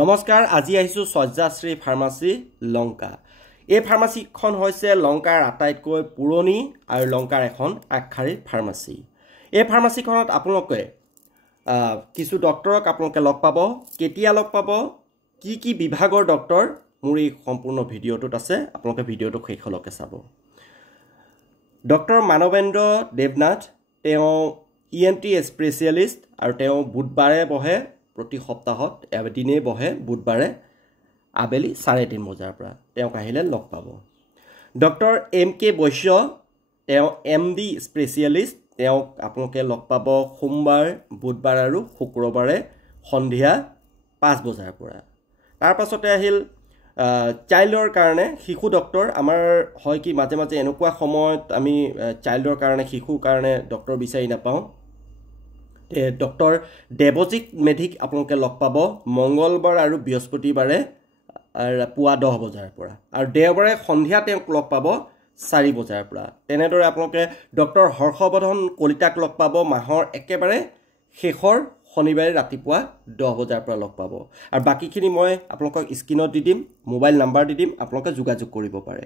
নমস্কাৰ আজি আহিছো সজ্জাশ্ৰী ফাৰ্মাসী লংকা এই ফাৰ্মাসীখন হৈছে লংকাৰ আটাইতকৈ পুৰণি আৰু লংকাৰ এখন আগশাৰীৰ ফাৰ্মাসী এই ফাৰ্মাসীখনত আপোনালোকে কিছু ডক্টৰক আপোনালোকে লগ পাব কেতিয়া লগ পাব কি বিভাগৰ ডক্টৰ মোৰ এই সম্পূৰ্ণ ভিডিঅটোত আছে আপোনালোকে ভিডিঅটো শেষলৈকে চাব ডক্টৰ মানৱেন্দ্ৰ দেৱনাথ তেওঁ ইএনটি স্পেশালিষ্ট আৰু তেওঁ বুধবাৰে বহে প্ৰতি সপ্তাহত এদিনে বহে বুধবাৰে আবেলি 3:30 বজাৰ পৰা তেওঁ আহিলে লগ পাব ডক্টৰ এম কে বৈশ্য তেওঁ এমডি স্পেশালিষ্ট তেওঁ আপোনালোকে লগ পাব সোমবাৰ বুধবাৰ আৰু শুক্ৰবাৰে সন্ধিয়া 5 বজাৰ পৰা তাৰ পাছতে আহিল চাইল্ডৰ কাৰণে শিশু ডক্টৰ আমাৰ হয় কি মাজে মাজে এনেকুৱা সময়ত আমি চাইল্ডৰ কাৰণে শিশুৰ কাৰণে ডক্টৰ বিচাৰি নাপাওঁ ডক্টৰ দেৱজিৎ মেধিক আপোনালোকে লগ পাব মঙ্গলবাৰ আৰু বৃহস্পতিবাৰে পুৱা 10 বজাৰ পৰা আৰু দেওবাৰে সন্ধিয়া তেওঁক লগ পাব 4 বজাৰ পৰা তেনেদৰে আপোনালোকে ডক্টৰ হৰ্ষবৰ্ধন কলিতাক লগ পাব মাহৰ একেবাৰে শেষৰ শনিবাৰে ৰাতিপুৱা 10 বজাৰ পৰা লগ পাব আৰু বাকিখিনি মই আপোনালোকক স্ক্ৰিনত দি দিম মোবাইল নাম্বাৰ দি দিম আপোনালোকে যোগাযোগ কৰিব পাৰে